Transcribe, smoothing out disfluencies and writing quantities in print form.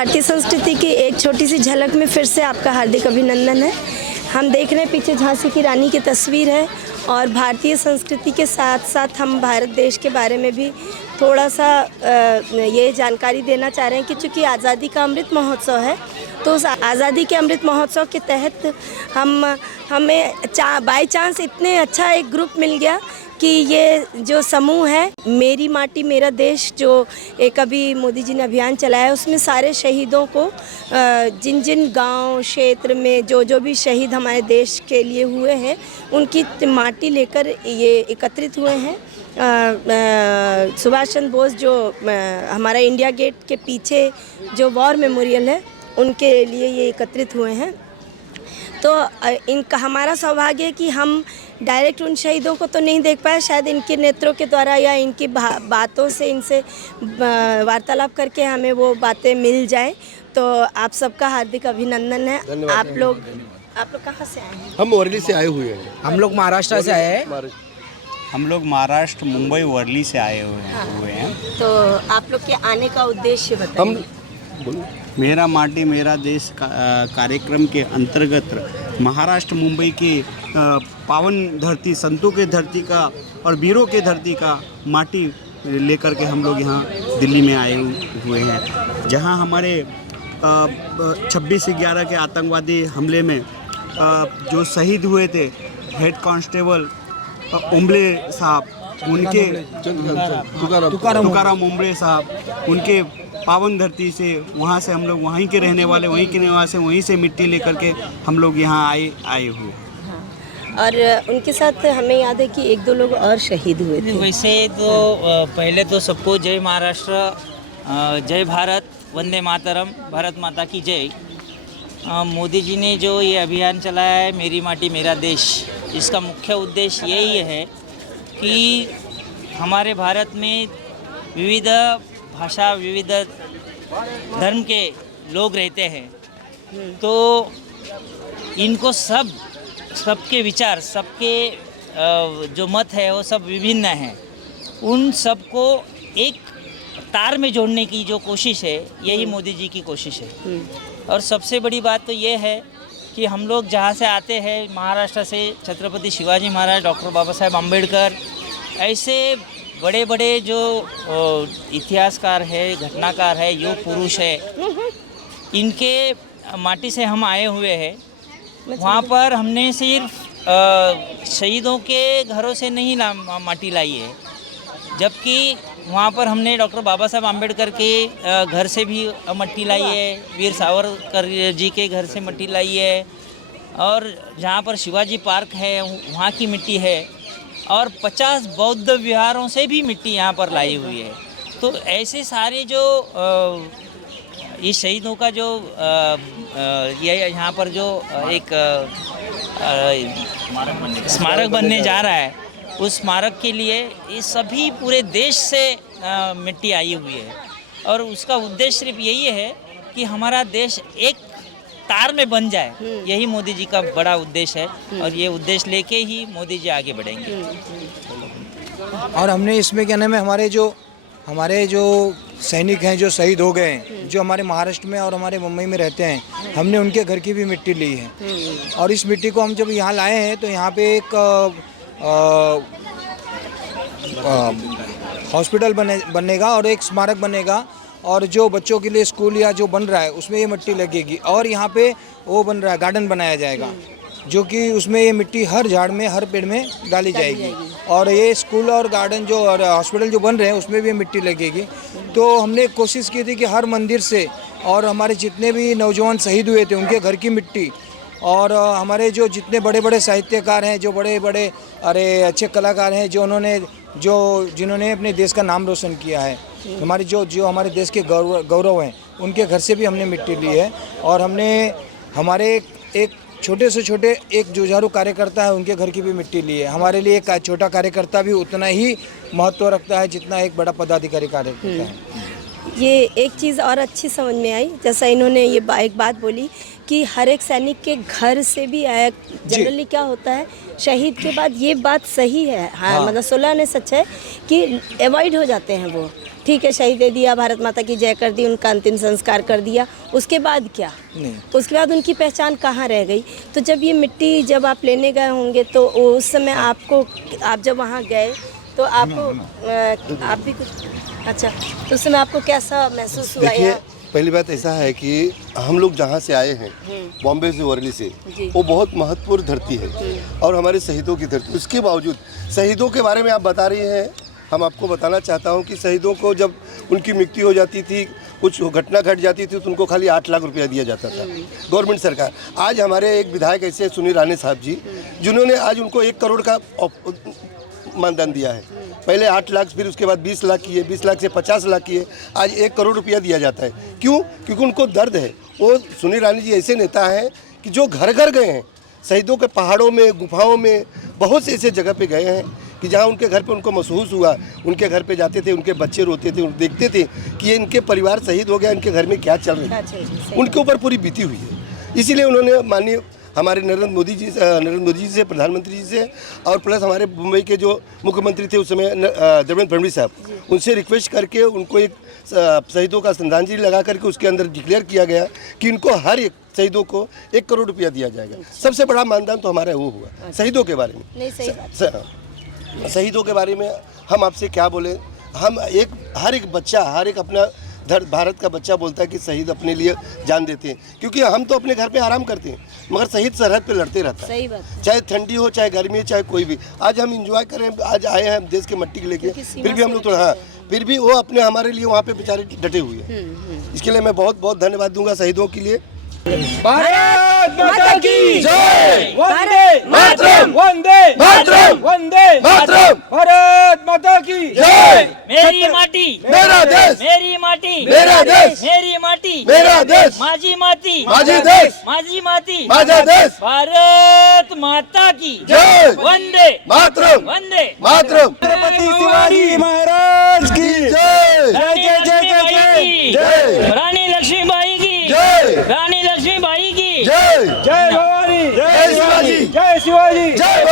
भारतीय संस्कृति की एक छोटी सी झलक में फिर से आपका हार्दिक अभिनंदन है। हम देख रहे हैं पीछे झांसी की रानी की तस्वीर है और भारतीय संस्कृति के साथ साथ हम भारत देश के बारे में भी थोड़ा सा ये जानकारी देना चाह रहे हैं कि चूँकि आज़ादी का अमृत महोत्सव है, तो उस आज़ादी के अमृत महोत्सव के तहत हमें बाय चांस इतने अच्छा एक ग्रुप मिल गया कि ये जो समूह है मेरी माटी मेरा देश, जो एक अभी मोदी जी ने अभियान चलाया है, उसमें सारे शहीदों को जिन जिन गांव क्षेत्र में जो भी शहीद हमारे देश के लिए हुए हैं उनकी माटी लेकर ये एकत्रित हुए हैं। सुभाष चंद्र बोस जो हमारा इंडिया गेट के पीछे जो वॉर मेमोरियल है उनके लिए ये एकत्रित हुए हैं। तो इनका हमारा सौभाग्य है कि हम डायरेक्ट उन शहीदों को तो नहीं देख पाए, शायद इनके नेत्रों के द्वारा या इनकी बातों से इनसे वार्तालाप करके हमें वो बातें मिल जाएं। तो आप सबका हार्दिक अभिनंदन है। आप लोग कहाँ से आए हैं? हम वर्ली से आए हुए हैं। हम लोग महाराष्ट्र से आए हैं। हम लोग महाराष्ट्र मुंबई वर्ली से आए हुए हैं। तो आप लोग के आने का उद्देश्य बताइए। मेरा माटी मेरा देश कार्यक्रम के अंतर्गत महाराष्ट्र मुंबई की पावन धरती, संतों के धरती का और वीरों के धरती का माटी लेकर के हम लोग यहाँ दिल्ली में आए हुए हैं, जहाँ हमारे 26/11 के आतंकवादी हमले में जो शहीद हुए थे हेड कांस्टेबल उम्बले साहब, उनके तुकाराम उम्बले साहब, उनके पावन धरती से, वहाँ से हम लोग वहीं के रहने वाले, वहीं के निवासी, वहीं से मिट्टी लेकर के हम लोग यहाँ आए हुए। और उनके साथ हमें याद है कि 1-2 लोग और शहीद हुए थे। वैसे तो पहले तो सबको जय महाराष्ट्र, जय भारत, वंदे मातरम, भारत माता की जय। मोदी जी ने जो ये अभियान चलाया है मेरी माटी मेरा देश, इसका मुख्य उद्देश्य यही है कि हमारे भारत में विविध भाषा, विविध धर्म के लोग रहते हैं, तो इनको सबके विचार, सबके जो मत है वो सब विभिन्न हैं, उन सबको एक तार में जोड़ने की जो कोशिश है यही मोदी जी की कोशिश है। और सबसे बड़ी बात तो ये है कि हम लोग जहाँ से आते हैं महाराष्ट्र से, छत्रपति शिवाजी महाराज, डॉक्टर बाबा साहेब अम्बेडकर, ऐसे बड़े बड़े जो इतिहासकार है, घटनाकार है, युग पुरुष है, इनके माटी से हम आए हुए हैं। वहाँ पर हमने सिर्फ शहीदों के घरों से नहीं माटी लाई है, जबकि वहाँ पर हमने डॉक्टर बाबा साहब अम्बेडकर के घर से भी मट्टी लाई है, वीर सावरकर जी के घर से मट्टी लाई है, और जहाँ पर शिवाजी पार्क है वहाँ की मिट्टी है, और 50 बौद्ध विहारों से भी मिट्टी यहाँ पर लाई हुई है। तो ऐसे सारे जो ये शहीदों का जो ये यहाँ पर जो एक स्मारक बनने जा रहा है, उस स्मारक के लिए ये सभी पूरे देश से मिट्टी आई हुई है, और उसका उद्देश्य सिर्फ यही है कि हमारा देश एक तार में बन जाए, यही मोदी जी का बड़ा उद्देश्य है, और ये उद्देश्य लेके ही मोदी जी आगे बढ़ेंगे। और हमने इसमें क्या नाम है, हमारे जो सैनिक हैं जो शहीद हो गए हैं, जो हमारे महाराष्ट्र में और हमारे मुंबई में रहते हैं, हमने उनके घर की भी मिट्टी ली है। और इस मिट्टी को हम जब यहाँ लाए हैं तो यहाँ पे एक हॉस्पिटल बनेगा और एक स्मारक बनेगा, और जो बच्चों के लिए स्कूल या जो बन रहा है उसमें ये मिट्टी लगेगी, और यहाँ पे वो बन रहा है गार्डन बनाया जाएगा, जो कि उसमें ये मिट्टी हर झाड़ में, हर पेड़ में डाली जाएगी, और ये स्कूल और गार्डन जो और हॉस्पिटल जो बन रहे हैं उसमें भी मिट्टी लगेगी। तो हमने कोशिश की थी कि हर मंदिर से और हमारे जितने भी नौजवान शहीद हुए थे उनके घर की मिट्टी, और हमारे जो जितने बड़े बड़े साहित्यकार हैं, जो बड़े बड़े अच्छे कलाकार हैं, जिन्होंने अपने देश का नाम रोशन किया है, हमारे जो हमारे देश के गौरव हैं, उनके घर से भी हमने मिट्टी ली है। और हमने हमारे एक छोटे से छोटे एक जुझारू कार्यकर्ता है, उनके घर की भी मिट्टी ली है। हमारे लिए एक छोटा कार्यकर्ता भी उतना ही महत्व रखता है जितना एक बड़ा पदाधिकारी कार्यकर्ता है। ये एक चीज़ और अच्छी समझ में आई, जैसा इन्होंने ये एक बात बोली कि हर एक सैनिक के घर से भी आया। जनरली क्या होता है, शहीद के बाद ये बात सही है, हाँ। मतलब 16 ने सच है कि अवॉइड हो जाते हैं वो, ठीक है, शहीद दे दिया, भारत माता की जय कर दी, उनका अंतिम संस्कार कर दिया, उसके बाद क्या? नहीं। उसके बाद उनकी पहचान कहाँ रह गई? तो जब ये मिट्टी जब आप लेने गए होंगे तो उस समय आपको, आप जब वहाँ गए तो आपको आप भी कुछ, अच्छा, तो उस समय आपको कैसा महसूस हुआ? देखिए, या पहली बात ऐसा है कि हम लोग जहाँ से आए हैं, बॉम्बे से, वर्ली से, जी। वो बहुत महत्वपूर्ण धरती है और हमारे शहीदों की धरती। उसके बावजूद शहीदों के बारे में आप बता रही हैं, हम आपको बताना चाहता हूँ कि शहीदों को जब उनकी मृत्यु हो जाती थी, कुछ घटना घट जाती थी, तो उनको खाली 8 लाख रुपया दिया जाता था गवर्नमेंट सरकार। आज हमारे एक विधायक ऐसे सुनील राणे साहब जी, जिन्होंने आज उनको 1 करोड़ का मानधन दिया है। पहले 8 लाख, फिर उसके बाद 20 लाख किए, 20 लाख से 50 लाख किए, आज 1 करोड़ रुपया दिया जाता है। क्यों? क्योंकि उनको दर्द है। वो सुनील राणे जी ऐसे नेता हैं कि जो घर घर गए हैं, शहीदों के पहाड़ों में, गुफाओं में, बहुत से ऐसे जगह पे गए हैं कि जहाँ उनके घर पे उनको महसूस हुआ। उनके घर पे जाते थे, उनके बच्चे रोते थे, देखते थे कि ये इनके परिवार शहीद हो गया, इनके घर में क्या चल रहा है, उनके ऊपर पूरी बीती हुई है। इसीलिए उन्होंने माननीय हमारे नरेंद्र मोदी जी से, प्रधानमंत्री जी से, और प्लस हमारे मुंबई के जो मुख्यमंत्री थे उस समय देवेंद्र फडणवीस साहब, उनसे रिक्वेस्ट करके उनको एक शहीदों का श्रद्धांजलि लगा करके उसके अंदर डिक्लेयर किया गया कि इनको हर एक शहीदों को 1 करोड़ रुपया दिया जाएगा। सबसे बड़ा मानदान तो हमारा वो हुआ शहीदों के बारे में। नहीं, सही बात। शहीदों के बारे में हम आपसे क्या बोले, हम हर एक बच्चा, हर एक अपना भारत का बच्चा बोलता है कि शहीद अपने लिए जान देते हैं, क्योंकि हम तो अपने घर पे आराम करते हैं, मगर शहीद सरहद पे लड़ते रहता है। सही बात। चाहे ठंडी हो, चाहे गर्मी हो, चाहे कोई भी। आज हम इंजॉय करें, आज आए हैं देश के मट्टी के लेके, फिर भी हम लोग तो, हाँ, फिर भी वो अपने हमारे लिए वहाँ पे बेचारे डटे हुए हैं। इसके लिए मैं बहुत बहुत धन्यवाद दूंगा शहीदों के लिए। भारत माता की जय! वंदे मातरम! वंदे मातरम! वंदे मातरम! भारत माता की जय! मेरी माटी मेरा देश! मेरी माटी मेरा देश! मेरी माटी मेरा देश! माझी माती माझी देश! माझी माती माझा देश! भारत माता की जय! वंदे मातरम! वंदे मातरम! छत्रपति शिवाजी महाराज की जय! रानी लक्ष्मीबाई की जय! रानी लक्ष्मीबाई की जय! रानी लक्ष्मीबाई की जय! जय भवानी, जय शिवाजी! जय शिवाजी, जय